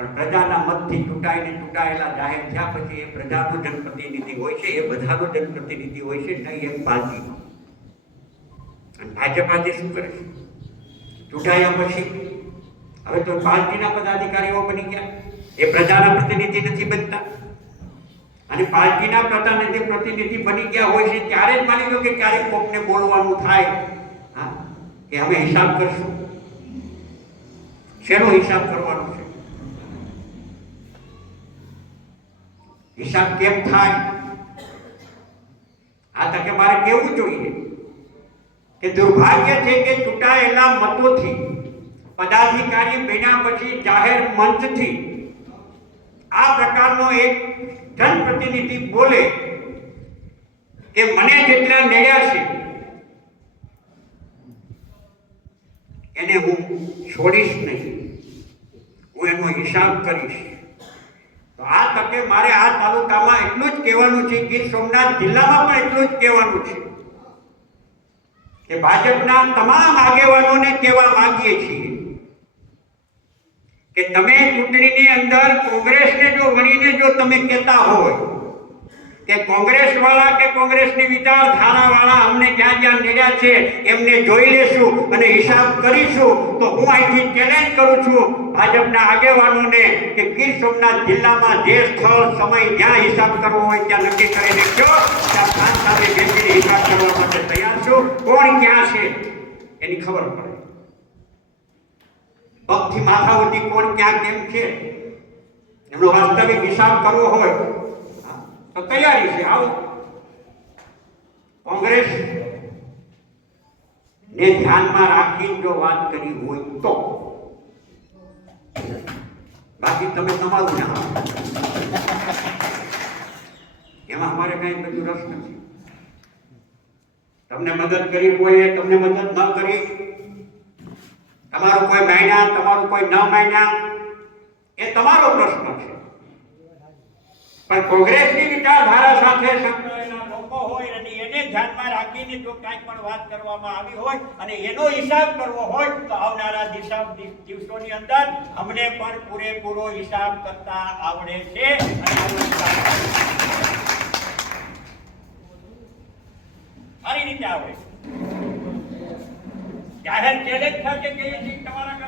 પણ પ્રજાના મતથી ચૂંટાઈને ચૂંટાયેલા જાહેર થયા પછી એ પ્રજાનો જનપ્રતિનિધિ હોય છે, એ બધાનો જનપ્રતિનિધિ હોય છે, નહીં એક પાર્ટીનો અને ભાજપા જે શું કરે છે? ચૂંટાયા પછી? હવે તો પાર્ટીના પદાધિકારીઓ બની ગયા. એ પ્રજાના પ્રતિનિધિ નથી બનતા. અને પાર્ટીના પ્રતિનિધિ પ્રતિનિધિ બની ગયા હોય છે, ત્યારે જ માની લો કે ક્યારેક કોકને બોલવાનું થાય. હા, કે અમે હિસાબ કરશું. શેનો હિસાબ કરવાનો? હિસાબ કેમ થાય? આ તકે મારે કેવું જોઈએ? કે દુર્ભાગ્ય છે કે ચૂંટાયેલા મતોથી, પદાધિકારી બન્યા પછી જાહેર મંચથી આ પ્રકારનો એક જનપ્રતિનિધિ બોલે કે મને જેટલા નડ્યા છે, એને હું છોડીશ નહીં. હું એનો હિસાબ કરીશ. તો આ તકે મારે આ તાલુકામાં એટલું જ કહેવાનું છે ગીર સોમનાથ જિલ્લામાં પણ એટલું જ કહેવાનું છે. કે ભાજપના તમામ આગેવાનોને કહેવા માંગીએ છીએ કે તમે ચૂંટણીની અંદર કોંગ્રેસને જો વણીને જો તમે કહેતા હોય કે કોંગ્રેસ વાળા કે કોંગ્રેસની વિચારધારા વાળા અમને જ્યાં જ્યાં નેડ્યા છે, એમને જોઈ લેશું અને હિસાબ કરીશું. તો હું અહીંથી ચેલેન્જ કરું છું ભાજપના આગેવાનોને કે ગીર સોમનાથ જિલ્લામાં જે સ્થળ, સમય જ્યાં હિસાબ કરવો હોય ત્યાં નક્કી કરીને કહો. ત્યાં ખાન સાથે બેસીને હિસાબ કરવા માટે તૈયાર છું. કોણ ક્યાં છે? એની ખબર પડે. પગથી માથા કોણ ક્યાં કેમ છે? એમનો વાસ્તવિક હિસાબ કરવો હોય તો તૈયારી છે. આવો. કોંગ્રેસ ને ધ્યાનમાં રાખીને જો વાત કરી હોય તો. બાકી તમે તમારું ના એમાં અમારે કઈ બધું રસ નથી. તમને મદદ કરી કોઈએ તમને મદદ ન કરી. તમારું કોઈ માન્યા, તમારું કોઈ ન માન્યા, એ તમારો પ્રશ્ન છે. પણ કોંગ્રેસની વિચારધારા સાથે સંકળાયેલા લોકો હોય અને એને ધ્યાનમાં રાખીને જો કાંઈ પણ વાત કરવામાં આવી હોય અને એનો હિસાબ કરવો હોય તો આવનારા દિશા દિવસોની અંદર અમને પણ પૂરેપૂરો હિસાબ કરતા આવડે છે સારી રીતે આવડે છે. જાહેર ચેલેન્જ થશે કે તમારા